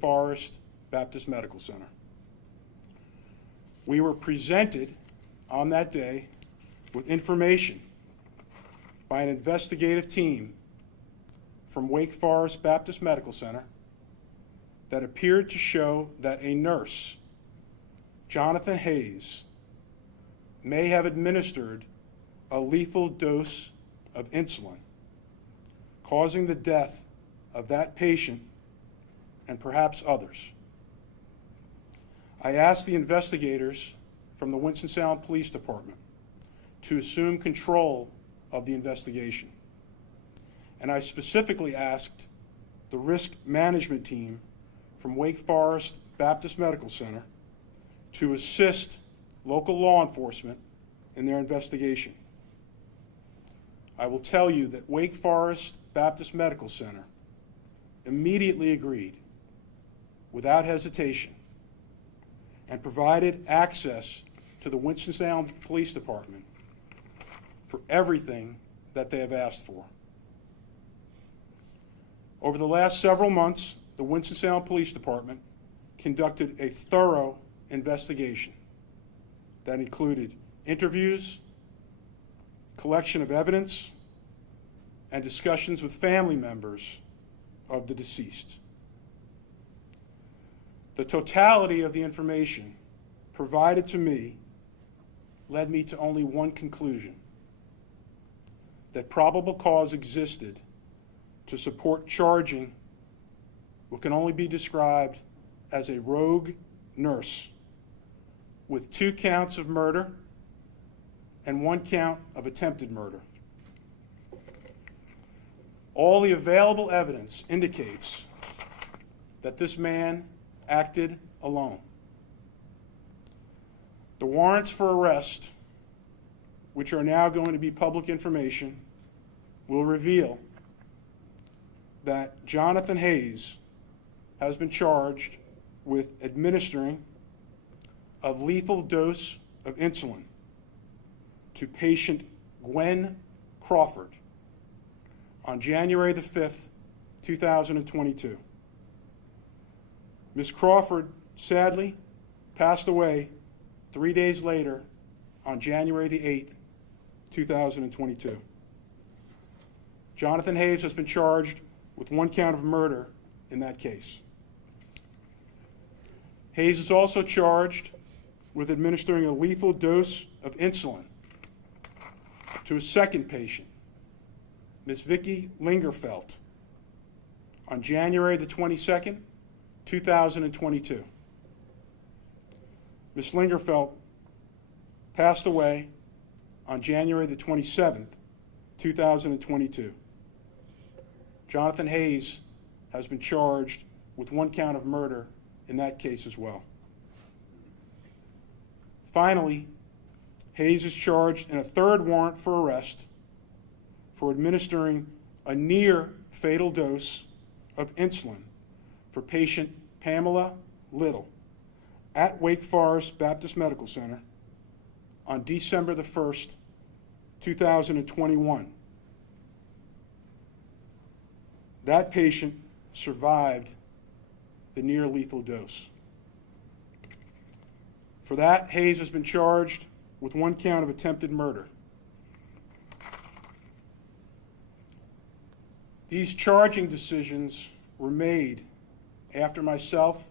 Forest Baptist Medical Center. We were presented on that day with information by an investigative team from Wake Forest Baptist Medical Center that appeared to show that a nurse, Jonathan Hayes, may have administered a lethal dose of insulin, causing the death of that patient and perhaps others. I asked the investigators from the Winston-Salem Police Department to assume control of the investigation. And I specifically asked the risk management team from Wake Forest Baptist Medical Center to assist local law enforcement in their investigation. I will tell you that Wake Forest Baptist Medical Center immediately agreed, without hesitation, and provided access to the Winston-Salem Police Department for everything that they have asked for. Over the last several months, the Winston-Salem Police Department conducted a thorough investigation that included interviews, collection of evidence, and discussions with family members of the deceased. The totality of the information provided to me led me to only one conclusion: that probable cause existed to support charging what can only be described as a rogue nurse with 2 counts of murder and 1 count of attempted murder. All the available evidence indicates that this man acted alone. The warrants for arrest, which are now going to be public information, will reveal that Jonathan Hayes has been charged with administering a lethal dose of insulin to patient Gwenn Crawford on January the 5th, 2022. Ms. Crawford sadly passed away 3 days later on January the 8th, 2022. Jonathan Hayes has been charged with 1 count of murder in that case. Hayes is also charged with administering a lethal dose of insulin to a second patient, Ms. Vicky Lingerfelt, on January the 22nd, 2022. Ms. Lingerfelt passed away on January the 27th, 2022. Jonathan Hayes has been charged with 1 count of murder in that case as well. Finally, Hayes is charged in a 3rd warrant for arrest for administering a near fatal dose of insulin for patient Pamela Little at Wake Forest Baptist Medical Center on December the 1st, 2021. That patient survived the near lethal dose. For that, Hayes has been charged with 1 count of attempted murder. These charging decisions were made after myself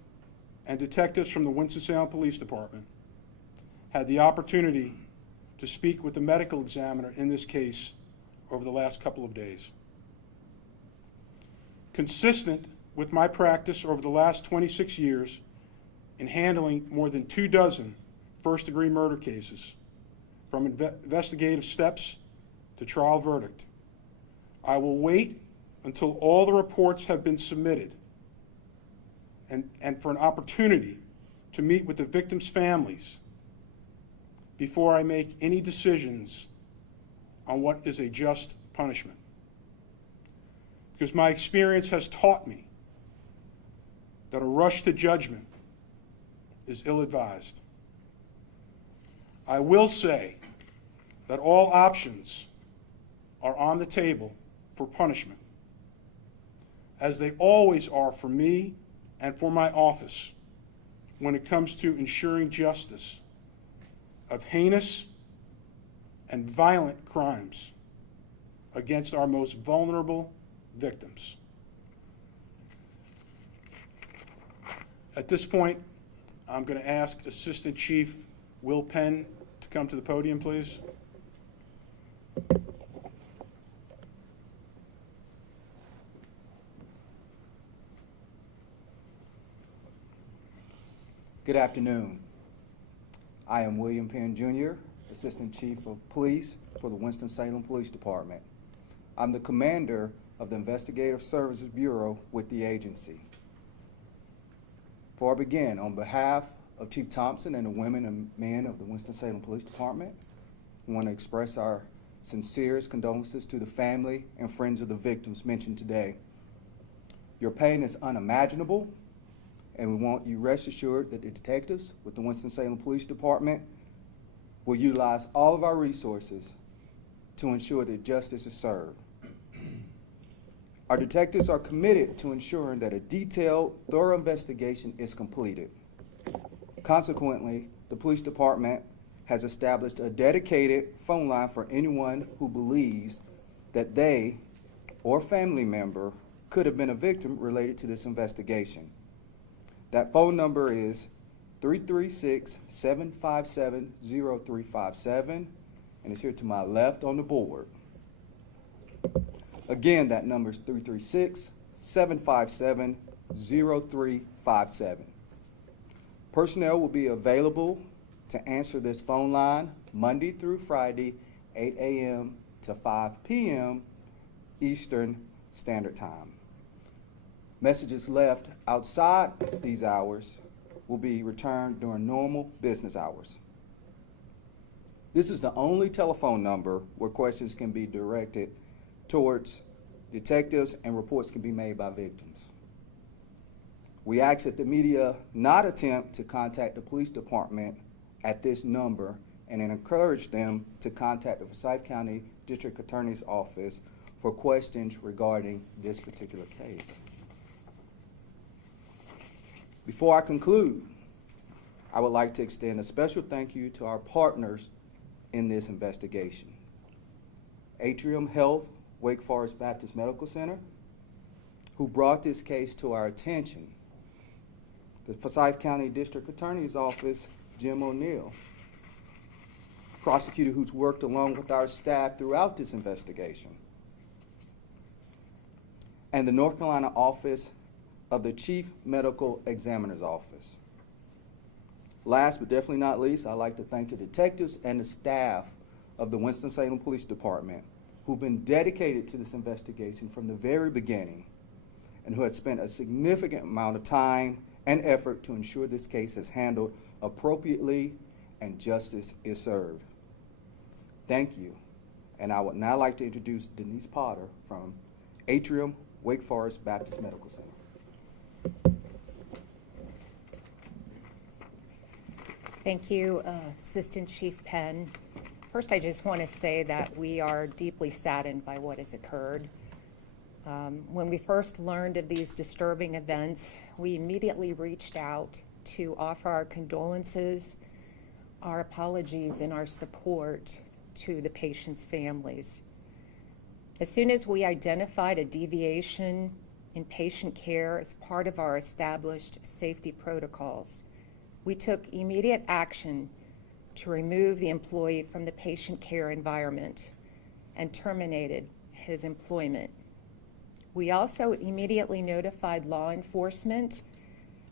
and detectives from the Winston-Salem Police Department had the opportunity to speak with the medical examiner in this case over the last couple of days. Consistent with my practice over the last 26 years in handling more than 24 first-degree murder cases, from investigative steps to trial verdict, I will wait until all the reports have been submitted and for an opportunity to meet with the victims' families before I make any decisions on what is a just punishment. Because my experience has taught me that a rush to judgment is ill-advised. I will say that all options are on the table for punishment, as they always are for me and for my office when it comes to ensuring justice of heinous and violent crimes against our most vulnerable victims. At this point, I'm going to ask Assistant Chief Will Penn to come to the podium, please. Good afternoon. I am William Penn Jr., Assistant Chief of Police for the Winston-Salem Police Department. I'm the commander of the Investigative Services Bureau with the agency. Before I begin, on behalf of Chief Thompson and the women and men of the Winston-Salem Police Department, we want to express our sincerest condolences to the family and friends of the victims mentioned today. Your pain is unimaginable, and we want you rest assured that the detectives with the Winston-Salem Police Department will utilize all of our resources to ensure that justice is served. Our detectives are committed to ensuring that a detailed, thorough investigation is completed. Consequently, the police department has established a dedicated phone line for anyone who believes that they or family member could have been a victim related to this investigation. That phone number is 336-757-0357, and it's here to my left on the board. Again, that number is 336-757-0357. Personnel will be available to answer this phone line Monday through Friday, 8 a.m. to 5 p.m. Eastern Standard Time. Messages left outside these hours will be returned during normal business hours. This is the only telephone number where questions can be directed towards detectives and reports can be made by victims. We ask that the media not attempt to contact the police department at this number and encourage them to contact the Forsyth County District Attorney's Office for questions regarding this particular case. Before I conclude, I would like to extend a special thank you to our partners in this investigation. Atrium Health, Wake Forest Baptist Medical Center, who brought this case to our attention. The Forsyth County District Attorney's Office, Jim O'Neill, prosecutor who's worked along with our staff throughout this investigation. And the North Carolina Office of the Chief Medical Examiner's Office. Last but definitely not least, I'd like to thank the detectives and the staff of the Winston-Salem Police Department who've been dedicated to this investigation from the very beginning and who had spent a significant amount of time and effort to ensure this case is handled appropriately and justice is served. Thank you. And I would now like to introduce Denise Potter from Atrium, Wake Forest Baptist Medical Center. Thank you, Assistant Chief Penn. First, I just want to say that we are deeply saddened by what has occurred. When we first learned of these disturbing events, we immediately reached out to offer our condolences, our apologies, and our support to the patients' families. As soon as we identified a deviation in patient care as part of our established safety protocols, we took immediate action to remove the employee from the patient care environment and terminated his employment. We also immediately notified law enforcement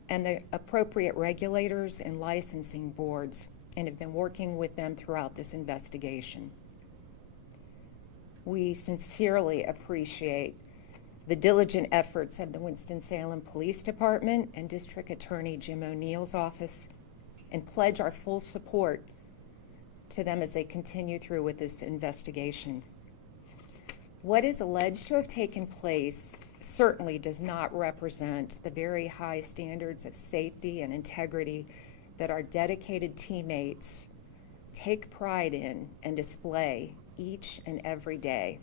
and the appropriate regulators and licensing boards and have been working with them throughout this investigation. We sincerely appreciate the diligent efforts of the Winston-Salem Police Department and District Attorney Jim O'Neill's office and pledge our full support to them as they continue through with this investigation. What is alleged to have taken place certainly does not represent the very high standards of safety and integrity that our dedicated teammates take pride in and display each and every day.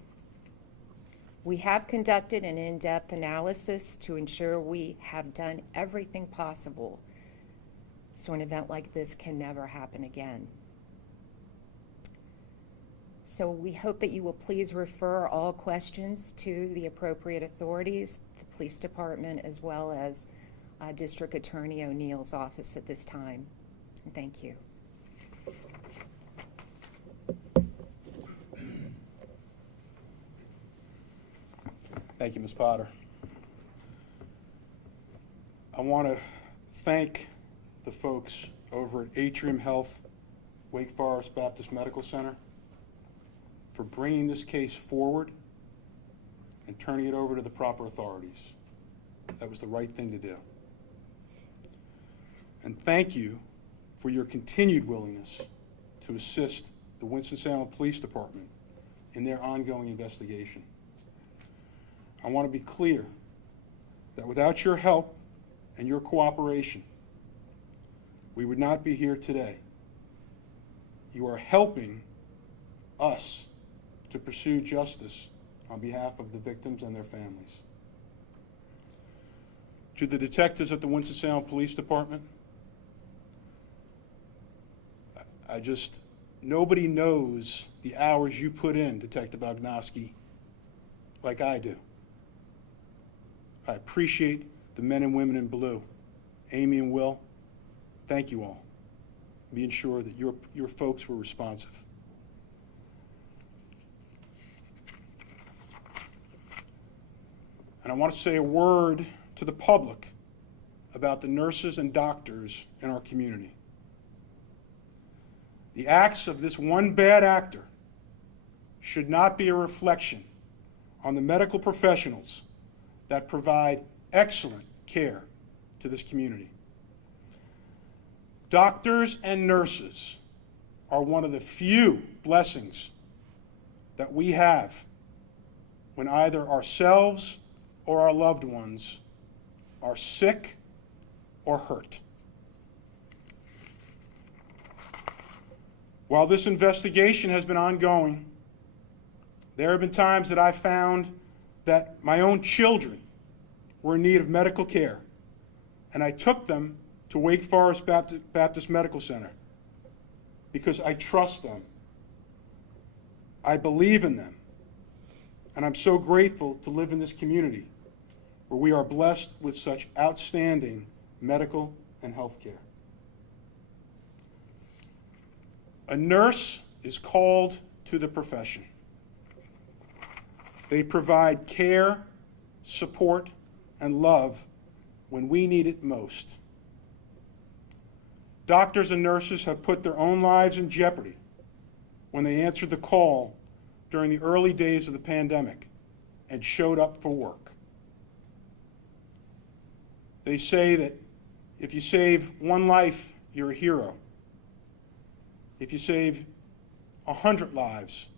We have conducted an in-depth analysis to ensure we have done everything possible so an event like this can never happen again. So we hope that you will please refer all questions to the appropriate authorities, the police department, as well as District Attorney O'Neill's office at this time. And thank you. Thank you, Ms. Potter. I want to thank the folks over at Atrium Health, Wake Forest Baptist Medical Center for bringing this case forward and turning it over to the proper authorities. That was the right thing to do. And thank you for your continued willingness to assist the Winston-Salem Police Department in their ongoing investigation. I want to be clear that without your help and your cooperation, we would not be here today. You are helping us to pursue justice on behalf of the victims and their families. To the detectives at the Winston-Salem Police Department, nobody knows the hours you put in, Detective Ognoski, like I do. I appreciate the men and women in blue. Amy and Will, thank you all. Being sure that your folks were responsive. And I want to say a word to the public about the nurses and doctors in our community. The acts of this one bad actor should not be a reflection on the medical professionals that provide excellent care to this community. Doctors and nurses are one of the few blessings that we have when either ourselves or our loved ones are sick or hurt. While this investigation has been ongoing, there have been times that I found that my own children were in need of medical care, and I took them to Wake Forest Baptist Medical Center because I trust them. I believe in them, and I'm so grateful to live in this community where we are blessed with such outstanding medical and health care. A nurse is called to the profession. They provide care, support, and love when we need it most. Doctors and nurses have put their own lives in jeopardy when they answered the call during the early days of the pandemic and showed up for work. They say that if you save one life, you're a hero. If you save 100 lives,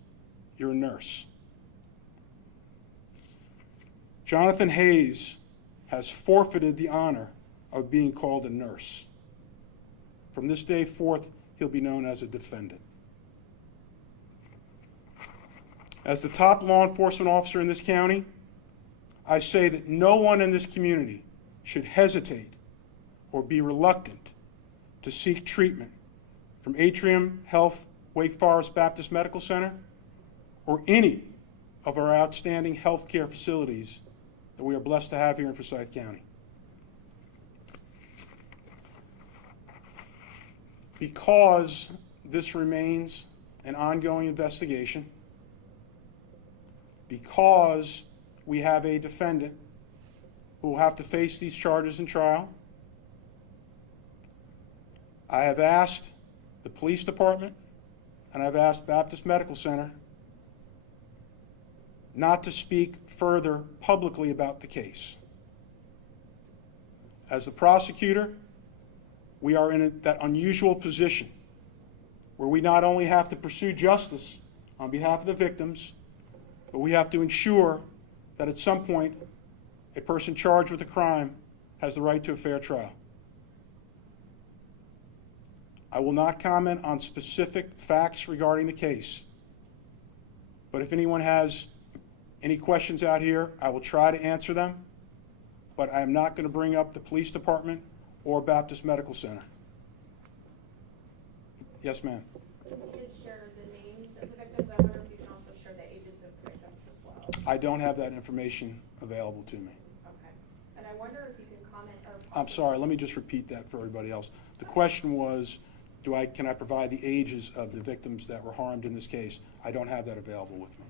you're a nurse. Jonathan Hayes has forfeited the honor of being called a nurse. From this day forth, he'll be known as a defendant. As the top law enforcement officer in this county, I say that no one in this community should hesitate or be reluctant to seek treatment from Atrium Health Wake Forest Baptist Medical Center or any of our outstanding healthcare facilities that we are blessed to have here in Forsyth County. Because this remains an ongoing investigation, because we have a defendant who will have to face these charges in trial, I have asked the police department and I've asked Baptist Medical Center not to speak further publicly about the case. As the prosecutor, we are in that unusual position where we not only have to pursue justice on behalf of the victims, but we have to ensure that at some point a person charged with a crime has the right to a fair trial. I will not comment on specific facts regarding the case, but if anyone has Any questions out here, I will try to answer them, but I am not going to bring up the police department or Baptist Medical Center. Yes, ma'am. Since you did share the names of the victims, I wonder if you can also share the ages of the victims as well. I don't have that information available to me. Okay. And I wonder if you can comment or. I'm sorry, let me just repeat that for everybody else. The question was, can I provide the ages of the victims that were harmed in this case? I don't have that available with me.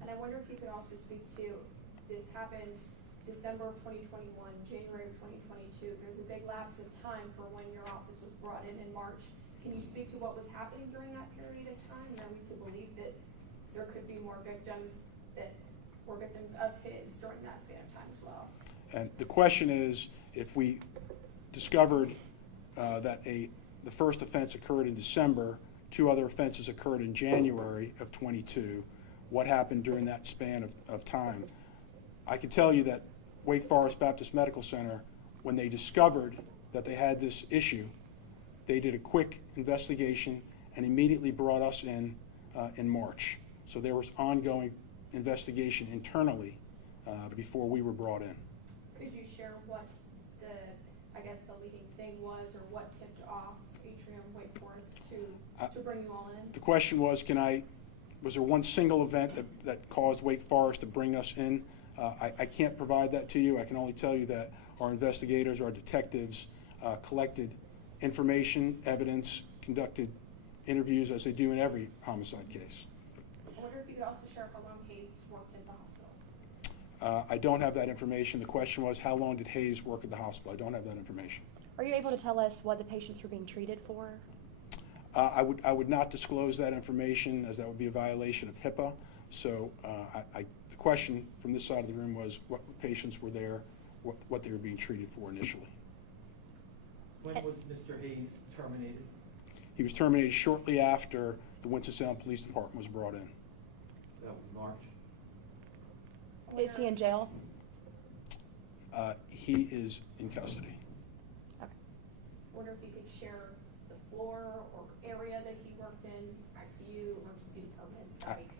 And I wonder if you could also speak to, this happened December of 2021, January of 2022. There's a big lapse of time for when your office was brought in March. Can you speak to what was happening during that period of time? And are we to believe that there could be more victims that were victims of his during that span of time as well? And the question is, if we discovered that the first offense occurred in December, 2 other offenses occurred in January of 22, what happened during that span of time? I can tell you that Wake Forest Baptist Medical Center, when they discovered that they had this issue, they did a quick investigation and immediately brought us in March. So there was ongoing investigation internally before we were brought in. Could you share what the leading thing was, or what tipped off Atrium, Wake Forest to bring you all in? The question was, was there one single event that caused Wake Forest to bring us in? I can't provide that to you. I can only tell you that our investigators, our detectives collected information, evidence, conducted interviews as they do in every homicide case. I wonder if you could also share how long Hayes worked in the hospital. I don't have that information. The question was, how long did Hayes work at the hospital? I don't have that information. Are you able to tell us what the patients were being treated for? I would not disclose that information, as that would be a violation of HIPAA. So the question from this side of the room was what patients were there, what they were being treated for initially. When was Mr. Hayes terminated? He was terminated shortly after the Winston-Salem Police Department was brought in. So that was March. Is he in jail? He is in custody. Okay. I wonder if you could share the floor or area that he worked in, ICU, emergency department, psych.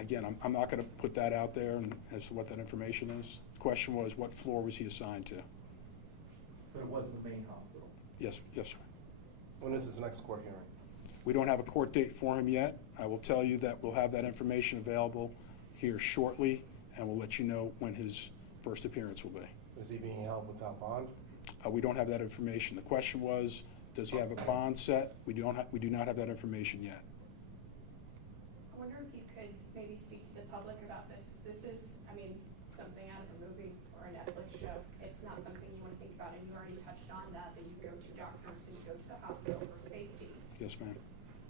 Again, I'm not going to put that out there as to what that information is. The question was, what floor was he assigned to? But it was the main hospital. Yes, sir. When is his next court hearing? We don't have a court date for him yet. I will tell you that we'll have that information available here shortly, and we'll let you know when his first appearance will be. Is he being held without bond? We don't have that information. The question was, does he have a bond set? We do not have that information yet. I wonder if you could maybe speak to the public about this. This is, something out of a movie or a Netflix show. It's not something you want to think about, and you already touched on that you go to doctors and you go to the hospital for safety. Yes, ma'am.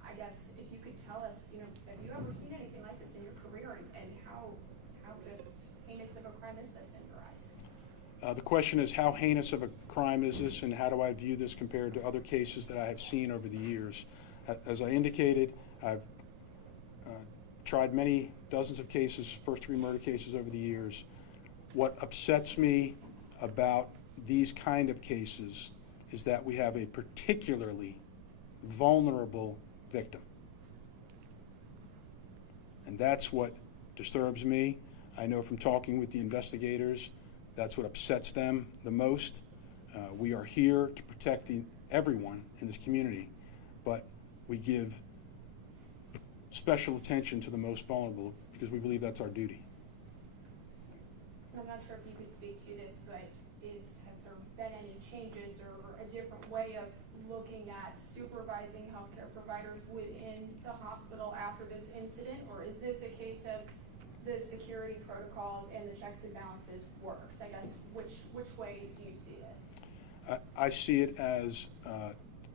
I guess if you could tell us, have you ever seen anything like this in your career, and how just heinous of a crime is this in your eyes? The question is, how heinous of a crime is this, and how do I view this compared to other cases that I have seen over the years? As I indicated, I've tried many dozens of cases, first-degree murder cases over the years. What upsets me about these kind of cases is that we have a particularly vulnerable victim. And that's what disturbs me. I know from talking with the investigators, that's what upsets them the most. We are here to protect everyone in this community, but we give special attention to the most vulnerable because we believe that's our duty. I'm not sure if you could speak to this, but has there been any changes or a different way of looking at supervising healthcare providers within the hospital after this incident? Or is this a case of the security protocols and the checks and balances worked? I guess, which way do you see it? I see it as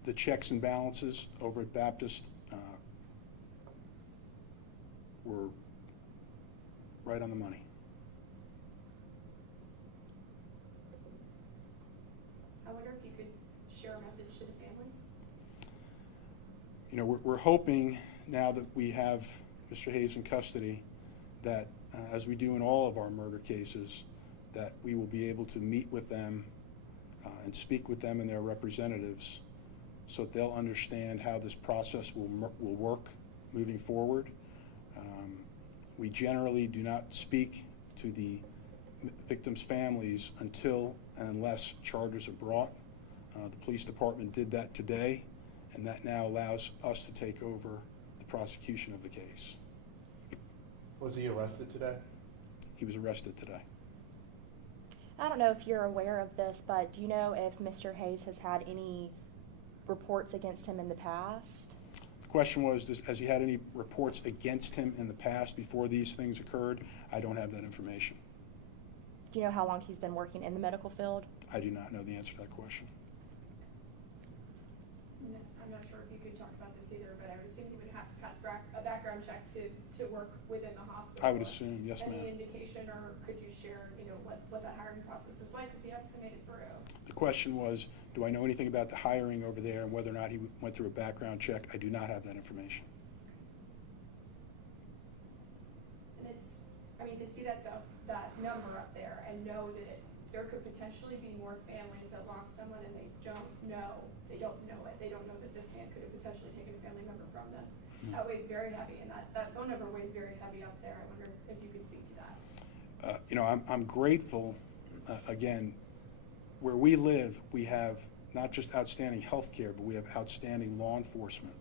the checks and balances over at Baptist were right on the money. I wonder if you could share a message to the families? We're hoping now that we have Mr. Hayes in custody that, as we do in all of our murder cases, that we will be able to meet with them and speak with them and their representatives so that they'll understand how this process will work moving forward. We generally do not speak to the victims' families until and unless charges are brought. The police department did that today, and that now allows us to take over the prosecution of the case. Was he arrested today? He was arrested today. I don't know if you're aware of this, but do you know if Mr. Hayes has had any reports against him in the past? The question was, has he had any reports against him in the past before these things occurred? I don't have that information. Do you know how long he's been working in the medical field? I do not know the answer to that question. I'm not sure if you could talk about this either, but I would assume you would have to pass a background check to work within the hospital. I would assume, yes, ma'am. Any indication, or could you share, what that hiring process is like, because he obviously made it through? The question was, do I know anything about the hiring over there and whether or not he went through a background check? I do not have that information. And to see that number up there and know that there could potentially be more families that lost someone and they don't know it. They don't know that this man could have potentially taken a family member from them. That weighs very heavy, and that phone number weighs very heavy up there. I wonder if you could speak to that. I'm grateful, again, where we live, we have not just outstanding health care, but we have outstanding law enforcement.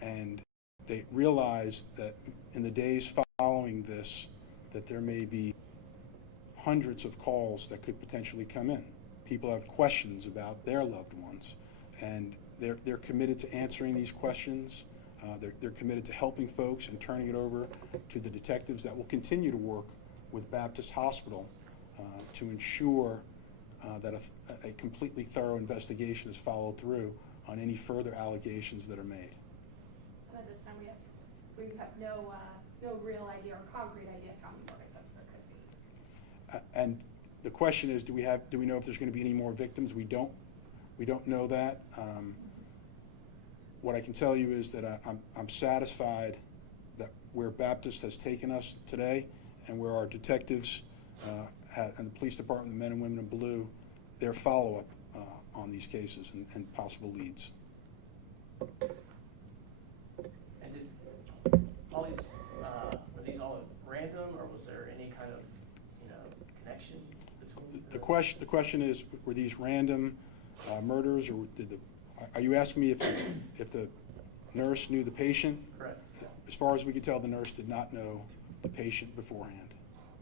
And they realize that in the days following this, that there may be hundreds of calls that could potentially come in. People have questions about their loved ones, and they're committed to answering these questions. They're committed to helping folks and turning it over to the detectives that will continue to work with Baptist Hospital to ensure that a completely thorough investigation is followed through on any further allegations that are made. And at this time, we have no real idea or concrete idea of how many more victims there could be. And the question is, do we know if there's going to be any more victims? We don't know that. What I can tell you is that I'm satisfied that where Baptist has taken us today and where our detectives and the police department, the men and women in blue, their follow-up on these cases and possible leads. And did all these, were these all random, or was there any kind of, connection between? The question is, were these random murders, or are you asking me if the nurse knew the patient? Correct. As far as we could tell, the nurse did not know the patient beforehand.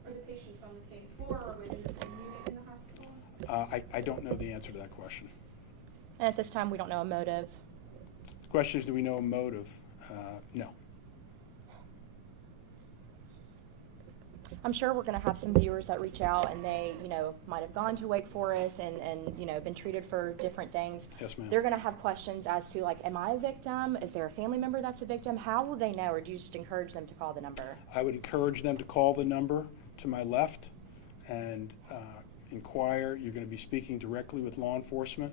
Are the patients on the same floor or within the same unit in the hospital? I don't know the answer to that question. And at this time, we don't know a motive. The question is, do we know a motive? No. I'm sure we're going to have some viewers that reach out and they, might have gone to Wake Forest and been treated for different things. Yes, ma'am. They're going to have questions as to, like, am I a victim? Is there a family member that's a victim? How will they know, or do you just encourage them to call the number? I would encourage them to call the number to my left and inquire. You're going to be speaking directly with law enforcement.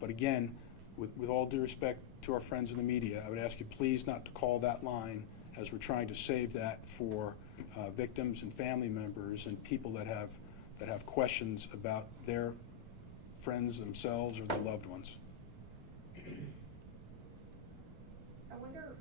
But again, with all due respect to our friends in the media, I would ask you please not to call that line, as we're trying to save that for victims and family members and people that have questions about their friends themselves or their loved ones. I wonder,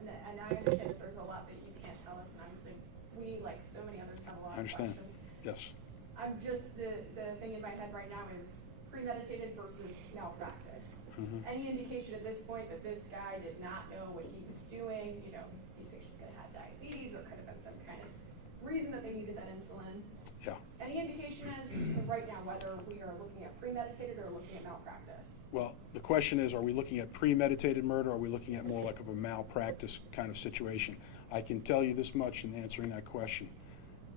and I understand that there's a lot that you can't tell us, and obviously we, like so many others, have a lot I of understand. questions. Yes. I'm just, the thing in my head right now is premeditated versus malpractice. Any indication at this point that this guy did not know what he was doing? These patients could have had diabetes, or could have been some kind of reason that they needed that insulin. Yeah. Any indication as of right now whether we are looking at premeditated or looking at malpractice? Well, the question is, are we looking at premeditated murder, or are we looking at more like of a malpractice kind of situation? I can tell you this much in answering that question.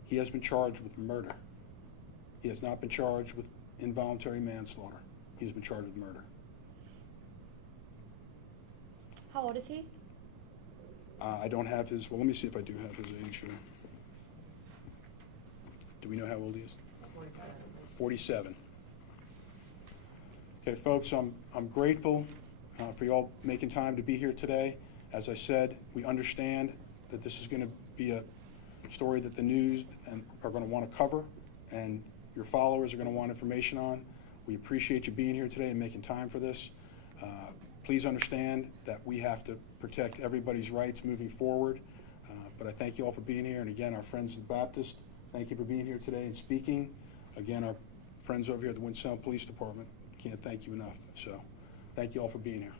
He has been charged with murder. He has not been charged with involuntary manslaughter. He has been charged with murder. How old is he? I don't have his, well, let me see if I do have his age here. Do we know how old he is? 47. Okay, folks, I'm grateful for you all making time to be here today. As I said, we understand that this is going to be a story that the news are going to want to cover, and your followers are going to want information on. We appreciate you being here today and making time for this. Please understand that we have to protect everybody's rights moving forward, But I thank you all for being here, and again, our friends of the Baptist, thank you for being here today and speaking. Again, our friends over here at the Winston-Salem Police Department, can't thank you enough. So, thank you all for being here.